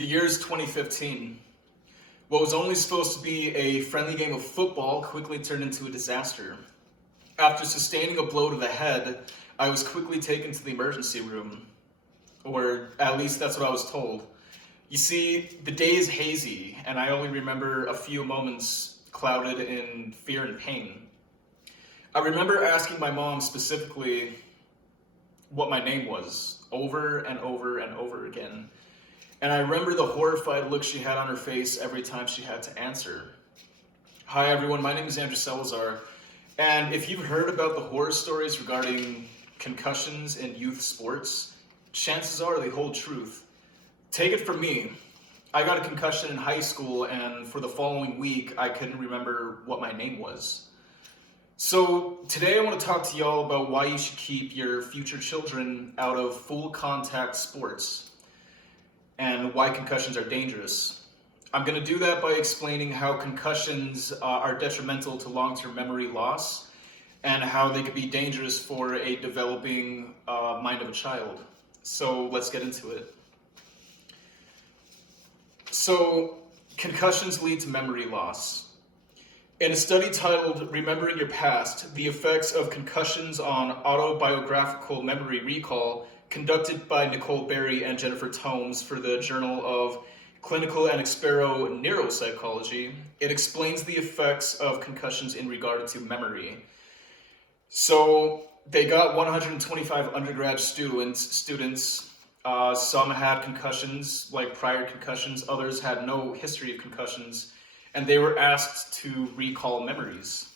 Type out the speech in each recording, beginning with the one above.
The year is 2015. What was only supposed to be a friendly game of football quickly turned into a disaster. After sustaining a blow to the head, I was quickly taken to the emergency room. Or at least that's what I was told. You see, the day is hazy, and I only remember a few moments clouded in fear and pain. I remember asking my mom specifically what my name was, over and over and over again. And I remember the horrified look she had on her face every time she had to answer. Hi everyone, my name is Andrew Salazar, and if you've heard about the horror stories regarding concussions in youth sports, chances are they hold truth. Take it from me, I got a concussion in high school, and for the following week, I couldn't remember what my name was. So today I want to talk to y'all about why you should keep your future children out of full contact sports and why concussions are dangerous. I'm going to do that by explaining how concussions are detrimental to long-term memory loss and how they could be dangerous for a developing mind of a child. So let's get into it. So concussions lead to memory loss. In a study titled Remembering Your Past, the effects of concussions on autobiographical memory recall, conducted by Nicole Berry and Jennifer Tomes for the Journal of Clinical and Expero Neuropsychology, it explains the effects of concussions in regard to memory. So they got 125 undergrad students. Some had concussions, like prior concussions. Others had no history of concussions. And they were asked to recall memories.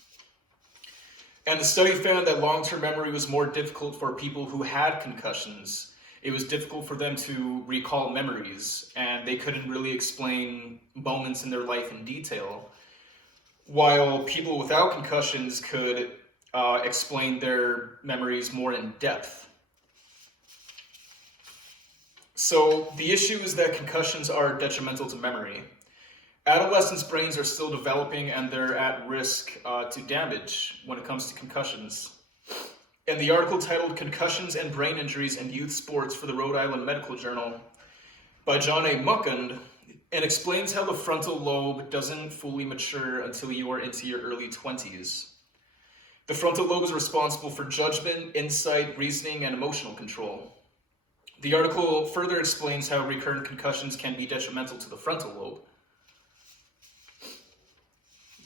And the study found that long-term memory was more difficult for people who had concussions. It was difficult for them to recall memories, and they couldn't really explain moments in their life in detail, while people without concussions could explain their memories more in depth. So the issue is that concussions are detrimental to memory. Adolescents' brains are still developing, and they're at risk to damage when it comes to concussions. In the article titled Concussions and Brain Injuries in Youth Sports for the Rhode Island Medical Journal by John A. Muckund, it explains how the frontal lobe doesn't fully mature until you are into your early 20s. The frontal lobe is responsible for judgment, insight, reasoning, and emotional control. The article further explains how recurrent concussions can be detrimental to the frontal lobe.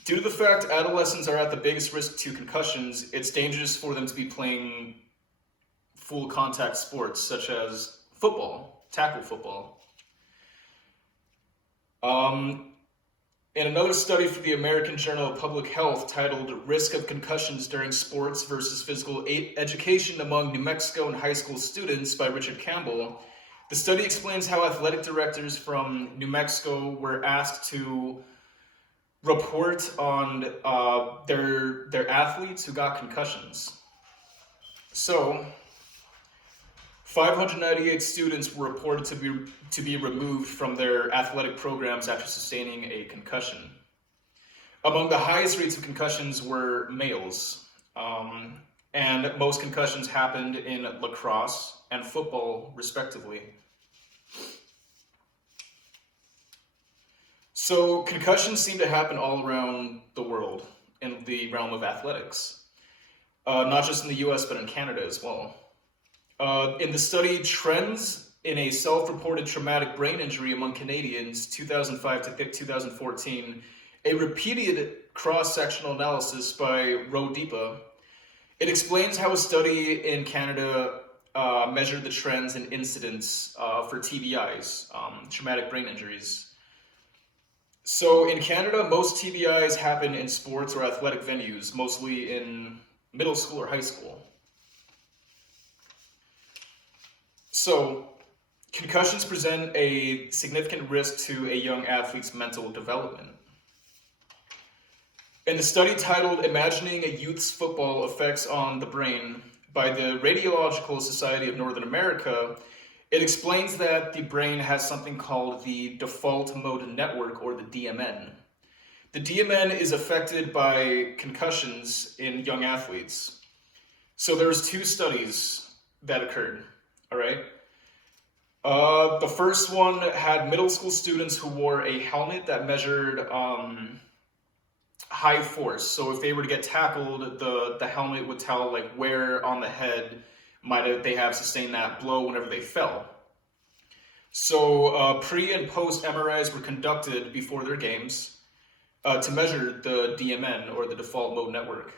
Due to the fact adolescents are at the biggest risk to concussions, it's dangerous for them to be playing full contact sports such as football, tackle football. In another study for the American Journal of Public Health titled Risk of Concussions During Sports versus Physical Education Among New Mexico and High School Students by Richard Campbell, the study explains how athletic directors from New Mexico were asked to report on their athletes who got concussions. So 598 students were reported to be removed from their athletic programs after sustaining a concussion. Among the highest rates of concussions were males, and most concussions happened in lacrosse and football, respectively. So concussions seem to happen all around the world in the realm of athletics, not just in the US, but in Canada as well. In the study Trends in a Self-Reported Traumatic Brain Injury Among Canadians, 2005 to 2014, a repeated cross-sectional analysis by Rodeepa, it explains how a study in Canada measured the trends and incidents for TBIs, traumatic brain injuries. So in Canada, most TBIs happen in sports or athletic venues, mostly in middle school or high school. So concussions present a significant risk to a young athlete's mental development. In the study titled Imagining a Youth's Football Effects on the Brain by the Radiological Society of Northern America, it explains that the brain has something called the default mode network, or the DMN. The DMN is affected by concussions in young athletes. So there's two studies that occurred, all right? The first one had middle school students who wore a helmet that measured high force. So if they were to get tackled, the helmet would tell like where on the head they have sustained that blow whenever they fell. So pre and post MRIs were conducted before their games to measure the DMN, or the default mode network.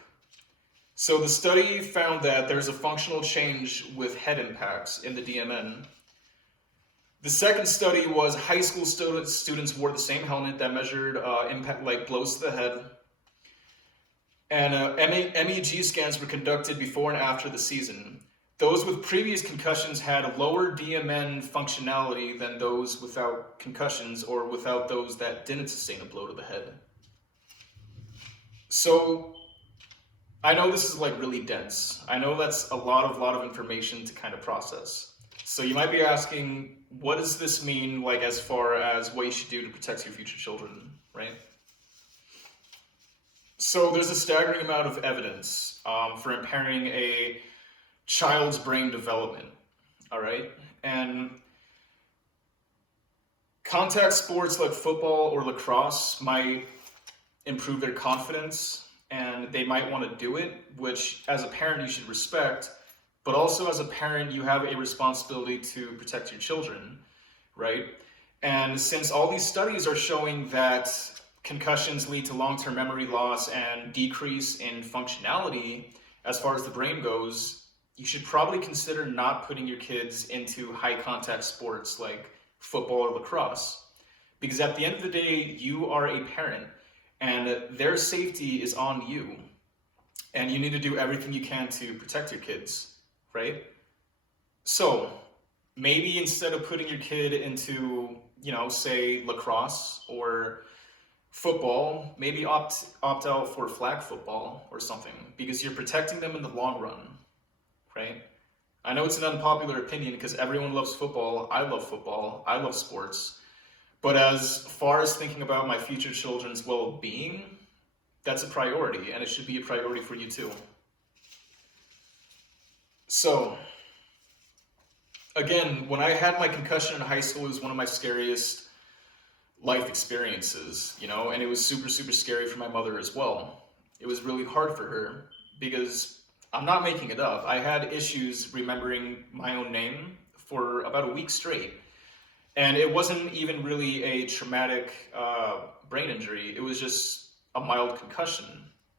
So the study found that there's a functional change with head impacts in the DMN. The second study was high school students wore the same helmet that measured impact, like blows to the head. And MEG scans were conducted before and after the season. Those with previous concussions had lower DMN functionality than those without concussions, or without those that didn't sustain a blow to the head. So I know this is like really dense. I know that's a lot of information to kind of process. So you might be asking, what does this mean, like as far as what you should do to protect your future children, right? So there's a staggering amount of evidence for impairing a child's brain development, all right? And contact sports like football or lacrosse might improve their confidence, and they might want to do it, which as a parent you should respect, but also as a parent you have a responsibility to protect your children, right? And since all these studies are showing that concussions lead to long-term memory loss and decrease in functionality as far as the brain goes, you should probably consider not putting your kids into high-contact sports like football or lacrosse. Because at the end of the day, you are a parent, and their safety is on you. And you need to do everything you can to protect your kids, right? So maybe instead of putting your kid into, say lacrosse or football, maybe opt out for flag football or something, because you're protecting them in the long run, right? I know it's an unpopular opinion because everyone loves football, I love sports. But as far as thinking about my future children's well-being, that's a priority, and it should be a priority for you too. So, again, when I had my concussion in high school, it was one of my scariest life experiences, and it was super scary for my mother as well. It was really hard for her because, I'm not making it up, I had issues remembering my own name for about a week straight. And it wasn't even really a traumatic brain injury. It was just a mild concussion.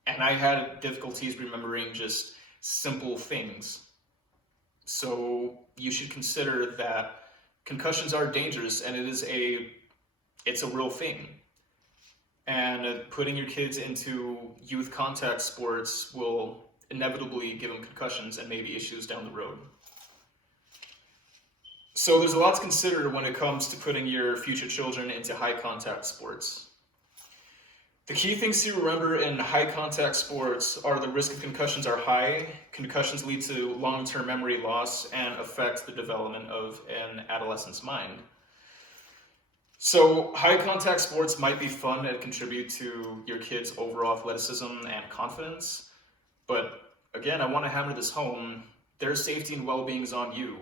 And I had difficulties remembering just simple things. So you should consider that concussions are dangerous, and it's a real thing. And putting your kids into youth contact sports will inevitably give them concussions and maybe issues down the road. So there's a lot to consider when it comes to putting your future children into high contact sports. The key things to remember in high contact sports are the risk of concussions are high. Concussions lead to long-term memory loss and affect the development of an adolescent's mind. So high contact sports might be fun and contribute to your kids' overall athleticism and confidence. But again, I want to hammer this home. Their safety and well-being is on you.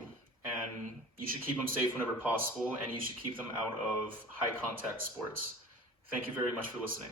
And you should keep them safe whenever possible, and you should keep them out of high contact sports. Thank you very much for listening.